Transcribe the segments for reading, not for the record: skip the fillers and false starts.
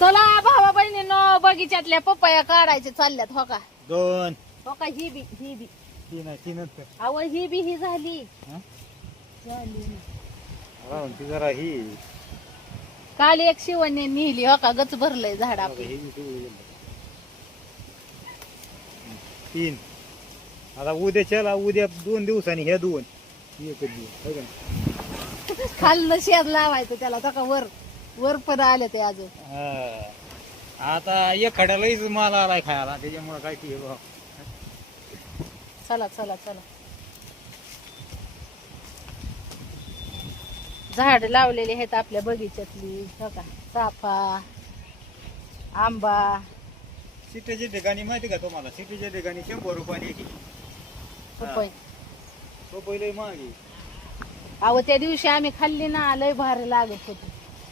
चला भावा बहिणीनं बगीच्यातल्या पपया काढायचे चालल्यात. हो का, 2 हो का, ही बी 3 अव ही बी ही झाली. हं? झाली ना. राहून ती जरा ही काल एक शिवण्या नेली. हो का, गच भरलंय झाड आपलं. ही बी पिवळी झाली. 3 आता उद्या चला, उद्या 2 दिवसांनी ह्या 2 एकच दिवस है का नाही? खाल्लं शेद लावायचं त्याला. तो का वर वर पण आले ते अजून. हा. आता एखाद्यालाच माल आलाय खायला, त्याच्यामुळे काय ती भाव. चला चला चला. झाड लावलेली आहेत आपल्या बगीच्यातली. हो का, चाफा, आंबा. सिटीच्या ठिकाणी माहिती का तुम्हाला, सिटीच्या ठिकाणी 100 रुपयाने एक पपई. पहिले मागे अहो त्या दिवशी आम्ही खाल्ली ना, लय भारी लागत होती.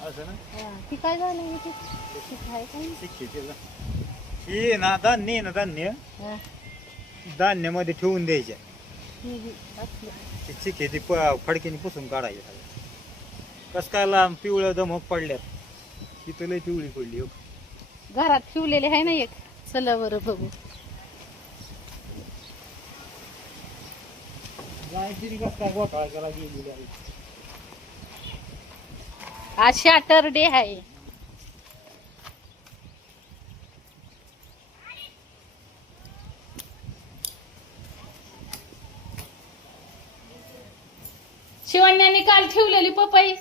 असं ना. हा, ती काय झालं ती खाय काय. शिक्षे तिला ही ना धान्य आहे ना, धान्य हा, धान्यामध्ये ठेवून द्यायच्या. ही बी असली. ती चिके ती फडकीने पुसून काढायची. कस काय लांब पिवळ्या दमक पडल्यात, तिथं लय पिवळी पडली. हो घरात ठेवलेली आहे ना एक. चला बरं बघू. जायची कस काय गोठा त्याला गेलेली आहे. आज सॅटरडे आहे. शिवण्याने काल ठेवलेली पपई.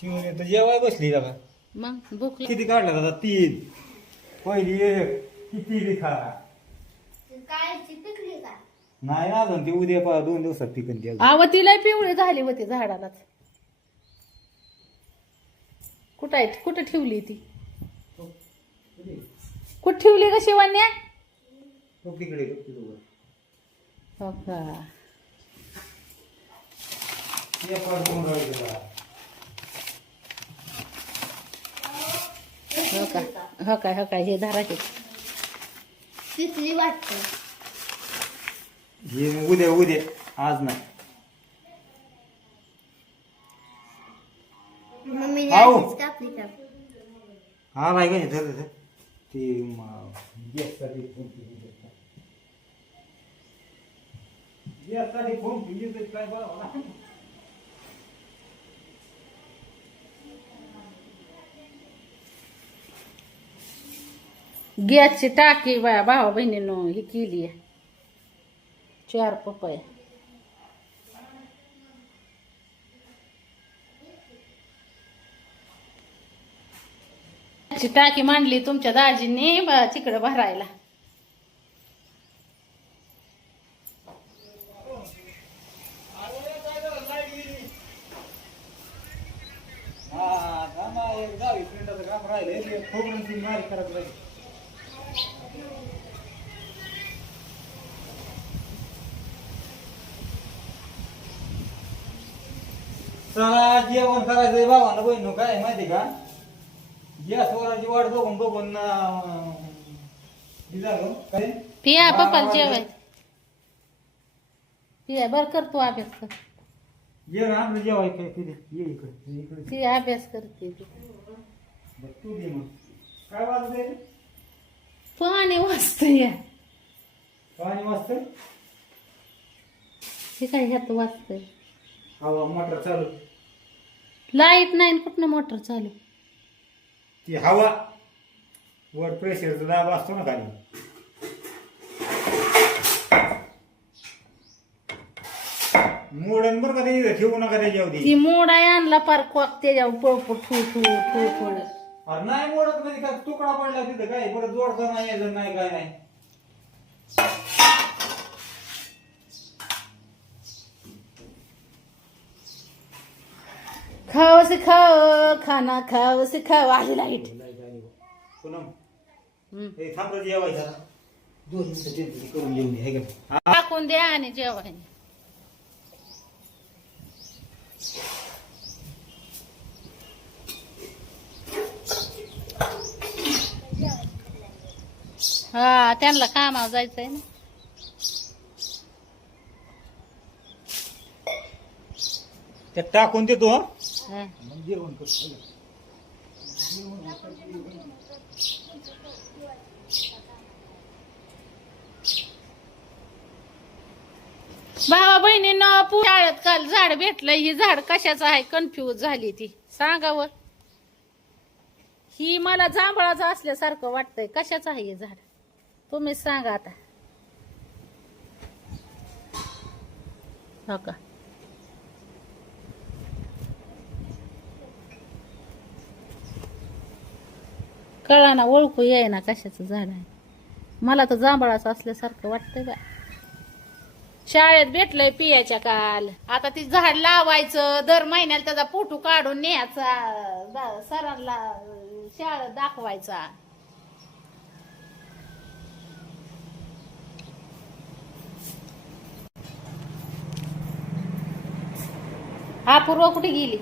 शिवने तर जेवाय बसली का. मग भूक लाग- किती काढला आता 3 पहिली 1 किती बी खा. नाही अजून ती उद्या 2 दिवसात पिकन ती अजून. अहो ती लय पिवळी झाली होती झाडालाच. कुठं आहे, कुठं ठेवली ती, कुठं ठेवली ग शिवण्या. तो तिकडे तिकडे. हो का, ये पाड कोण राहिलं का? हो का, हो का, हो का, हे धराचे. तिथली वाटत हे उद्या आज नाही. मम्मी आऊ. कापली का हा नाही का नाही ती गॅससाठी फोन काय बरं. गॅसची टाकी भावा बहिणीनं ही केली आहे. 4 पपया. ची टाकी मांडली तुमच्या दाजींनी तिकडे भरायला. काम राहिलं खोबरं मारी करत राहील. चला जेवण करायचंय बाबांना बहिण. काय माहिती का, गॅसवराची वाट बघून बघून काय पिया पप्पाला जेवाय. पिया बर कर, तू अभ्यास कर. जेवण आपलं जेवाय काय तिथे ये इकडे इकडे. ती अभ्यास करते. तू दे मग. काय वाजतंय रे? पाणी वाजतंय. पाणी वाजतंय. हे काय ह्यात वाजतंय. हवा मोटर चालू. लाईट नाही, कुठनं मोटर चालू. ती हवा वर प्रेशरचा दाब असतो ना खाली. मोडन बरं का, ते ठेवू नका त्याच्यावर. ती मोडा आणला पार कॉक त्याच्यावर पळपू ठू ठू ठू ठू. अरे नाही मोडत म्हणजे का तुकडा पडला तिथं, काय परत जोडता नाही यायचं नाही काय नाही. खाओ से खाओ, खाना खाओ से खाओ. आली लाईट. पूनम हे थांब रे, जेवायचं 2 मिनिटं करून घेऊन ये. हे का टाकून द्या आणि जेवाय. हा, त्यांना कामावर जायचंय ना. त्यात टाकून देतो. हा हा. मग जेवण करतो. भावा बहिणीनं शाळेत काल झाड भेटलंय. ही झाड कशाचं आहे कन्फ्यूज झाली ती सांगावं. ही मला जांभळाचं असल्यासारखं वाटतंय. कशाचं आहे हे झाड तुम्हीच सांगा आता. हो का कळा ना ओळखू ये ना कशाचं झाड आहे. मला तर जांभळाचं असल्यासारखं वाटतंय बा. शाळेत भेटलंय पियाच्या काल. आता ती झाड लावायचं दर महिन्याला त्याचा फोटो काढून न्यायचा सरांना शाळेत दाखवायचा. हा पूर्व कुठे गेली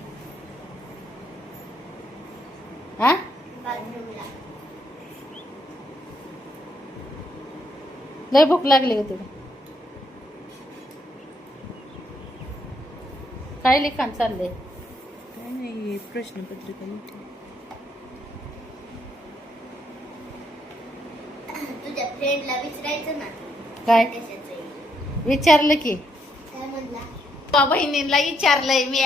हा बाथरूमला. लय भूक लागली का तुला. काय लिखाण चाललंय. काय नाही प्रश्नपत्रिका लिहिते. तुझ्या फ्रेंडला विचारायचं ना काय कशाचं आहे. विचारलं की काय म्हणला. बहिणींना विचारलंय मी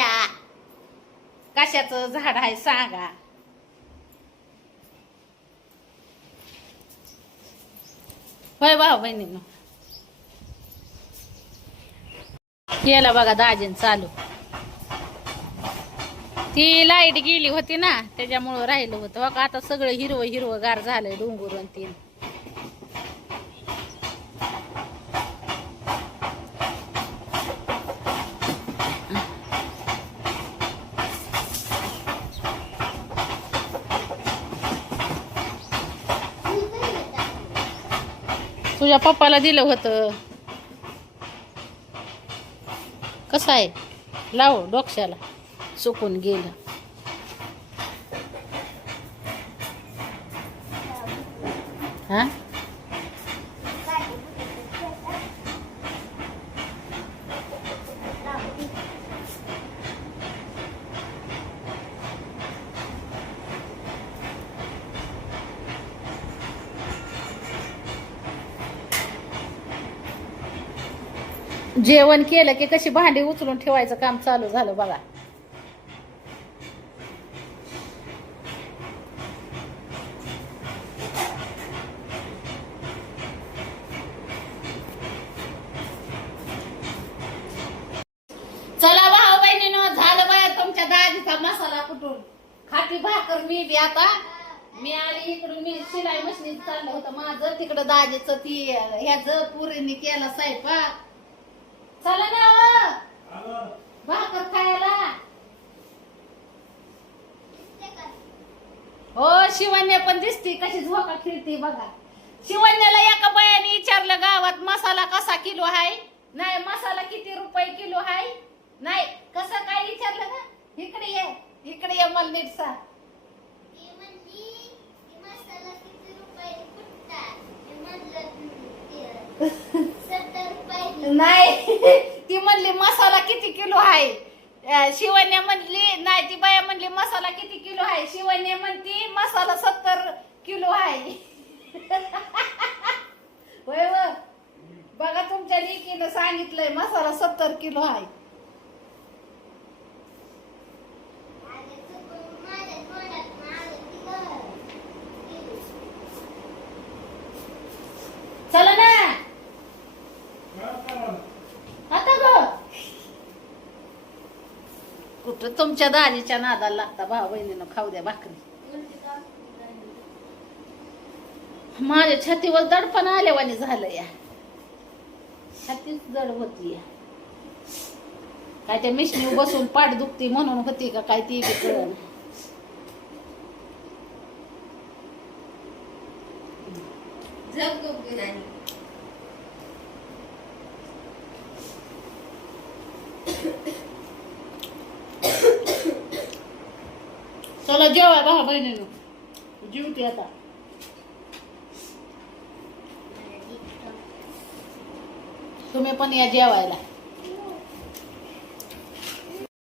कशाचं झाड आहे सांगा. होय भाऊ बहिणींना केला बघा दाजीन चालू. ती लाईट गेली होती ना त्याच्यामुळं राहिलं होतं. बघा आता सगळं हिरवं हिरवं गार झालंय डोंगर आणि तीन. तुझ्या पप्पाला दिलं होतं. कसं आहे लाव डोक्याला सुकून गेलं. हा जेवण केलं की कशी भांडी उचलून ठेवायचं काम चालू झालं बघा. चला भाऊ बहिणीनं झालं बाया तुमच्या दाजीचा मसाला कुठून. खाटी भाकर मी बी आता. मी आली इकडून मी शिलाई मशीन चाललं होतं माझं. तिकडं दाजीचं ती ह्याच पुरीने केला स्वयंपाक. चला ना भाकर खायला. हो शिवण्या पण दिसती कशी झोका खेळती बघा. शिवण्याला एका बायाने विचारलं गावात मसाला कसा किलो आहे. नाही मसाला किती रुपये किलो आहे. नाही कसं काय विचारलं ना. इकडे ये मला नीट सांग. नाही ती म्हणली मसाला किती किलो आहे. शिवण्या म्हणली नाही ती बाया म्हणली मसाला किती किलो आहे. शिवण्या म्हणती मसाला 70 किलो आहे. होय व बघा तुमच्या लेकीनं सांगितलंय मसाला 70 किलो आहे. चला ना आता ग कुठं तुमच्या दाजीच्या नादाला लागता. भाऊ बहिणीनं खाऊ द्या भाकरी. माझ्या छातीवर दडपण आल्यावानी झालं या. छातीच जड होती. काय त्या मिशनी बसून पाठ दुखती म्हणून होती का काय ती कळण. चला जेवा भाऊ बहिणीनं जेवते आता. तुम्ही पण या जेवायला.